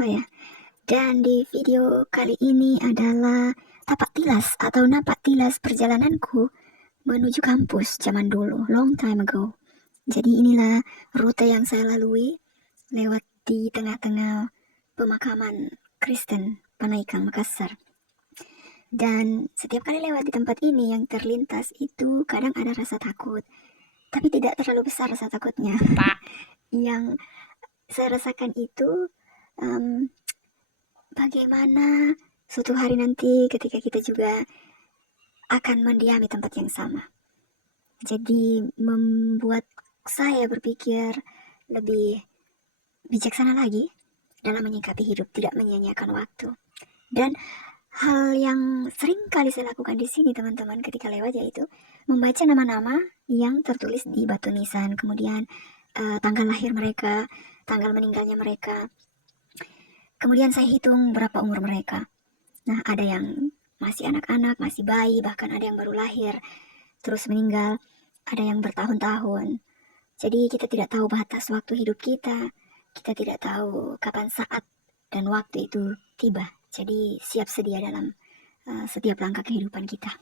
apa ya. Dan di video kali ini adalah tapak tilas atau napak tilas perjalananku menuju kampus zaman dulu, long time ago. Jadi inilah rute yang saya lalui lewat di tengah-tengah pemakaman Kristen Panaikang, Makassar. Dan setiap kali lewat di tempat ini yang terlintas itu kadang ada rasa takut. Tapi tidak terlalu besar rasa takutnya. Yang saya rasakan itu bagaimana suatu hari nanti ketika kita juga akan mendiami tempat yang sama. Jadi membuat saya berpikir lebih bijaksana lagi dalam menyikapi hidup, tidak menyia-nyiakan waktu. Dan hal yang sering kali saya lakukan di sini teman-teman ketika lewat yaitu membaca nama-nama yang tertulis di batu nisan, kemudian tanggal lahir mereka, tanggal meninggalnya mereka. Kemudian saya hitung berapa umur mereka. Nah, ada yang masih anak-anak, masih bayi, bahkan ada yang baru lahir, terus meninggal, ada yang bertahun-tahun. Jadi kita tidak tahu batas waktu hidup kita tidak tahu kapan saat dan waktu itu tiba. Jadi siap sedia dalam setiap langkah kehidupan kita.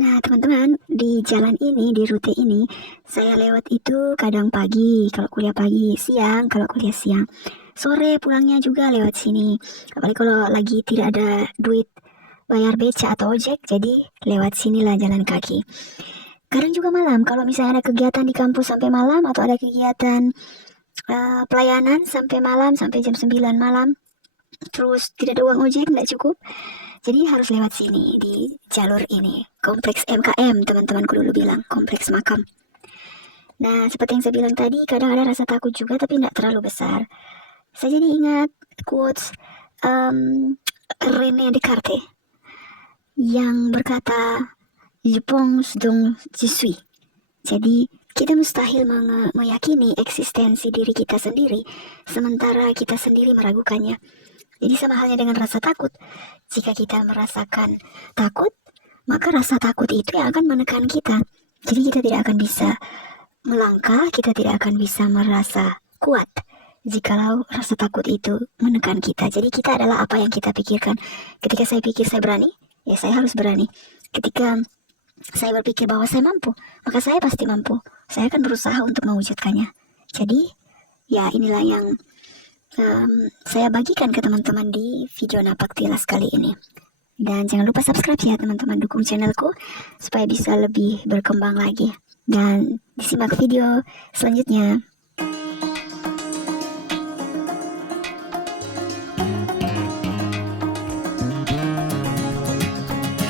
Nah teman-teman, di jalan ini, di rute ini, saya lewat itu kadang pagi, kalau kuliah pagi, siang, kalau kuliah siang. Sore pulangnya juga lewat sini. Apalagi kalau lagi tidak ada duit bayar beca atau ojek, jadi lewat sinilah jalan kaki. Kadang juga malam, kalau misalnya ada kegiatan di kampus sampai malam, atau ada kegiatan pelayanan sampai malam, sampai jam 9 malam, terus tidak ada uang ojek, tidak cukup. Jadi harus lewat sini, di jalur ini. Kompleks MKM, teman-temanku dulu bilang, kompleks makam. Nah, seperti yang saya bilang tadi, kadang ada rasa takut juga, tapi tidak terlalu besar. Saya jadi ingat quotes René Descartes yang berkata, Je pense donc je suis. Jadi, kita mustahil meyakini eksistensi diri kita sendiri, sementara kita sendiri meragukannya. Jadi sama halnya dengan rasa takut. Jika kita merasakan takut, maka rasa takut itu yang akan menekan kita. Jadi kita tidak akan bisa melangkah, kita tidak akan bisa merasa kuat jikalau rasa takut itu menekan kita. Jadi kita adalah apa yang kita pikirkan. Ketika saya pikir saya berani, ya saya harus berani. Ketika saya berpikir bahwa saya mampu, maka saya pasti mampu. Saya akan berusaha untuk mewujudkannya. Jadi ya inilah yang saya bagikan ke teman-teman di video napak tilas kali ini. Dan jangan lupa subscribe ya teman-teman, dukung channelku supaya bisa lebih berkembang lagi. Dan disimak video selanjutnya.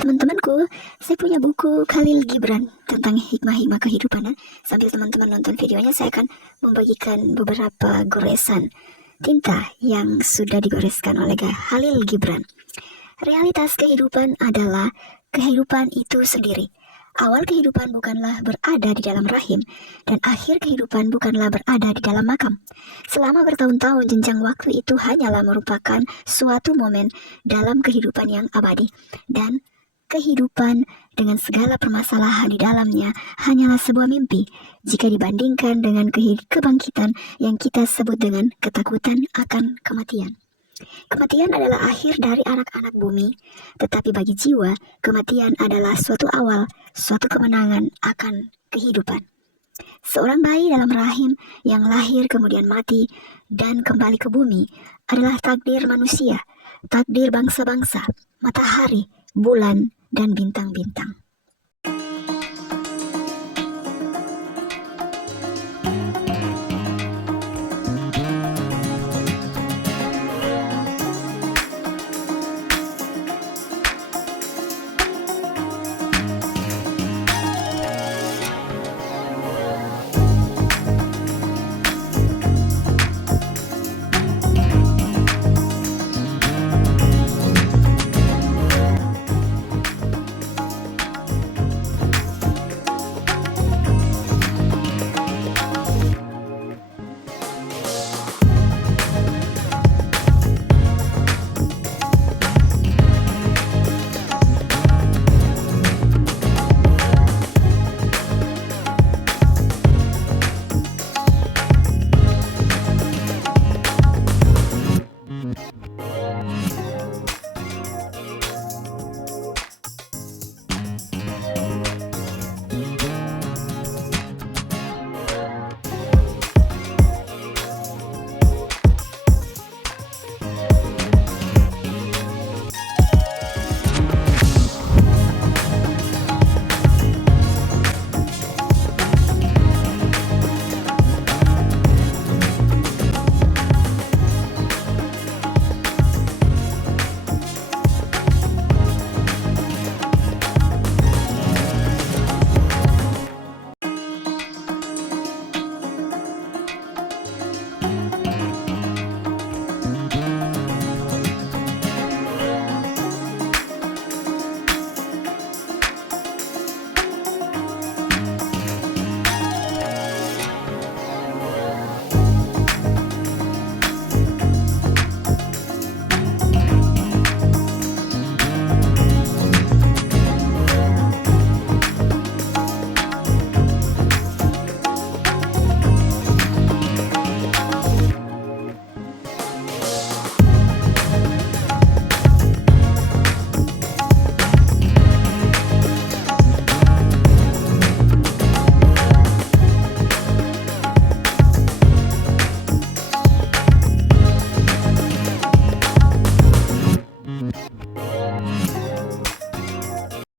Teman-temanku, saya punya buku Khalil Gibran tentang hikmah-hikmah kehidupan. Sambil teman-teman nonton videonya, saya akan membagikan beberapa goresan tinta yang sudah digoreskan oleh Khalil Gibran. Realitas kehidupan adalah kehidupan itu sendiri. Awal kehidupan bukanlah berada di dalam rahim, dan akhir kehidupan bukanlah berada di dalam makam. Selama bertahun-tahun jenjang waktu itu hanyalah merupakan suatu momen dalam kehidupan yang abadi, dan kehidupan dengan segala permasalahan di dalamnya hanyalah sebuah mimpi jika dibandingkan dengan kebangkitan yang kita sebut dengan ketakutan akan kematian. Kematian adalah akhir dari anak-anak bumi, tetapi bagi jiwa, kematian adalah suatu awal, suatu kemenangan akan kehidupan. Seorang bayi dalam rahim yang lahir kemudian mati dan kembali ke bumi adalah takdir manusia, takdir bangsa-bangsa, matahari, bulan, dan bintang-bintang.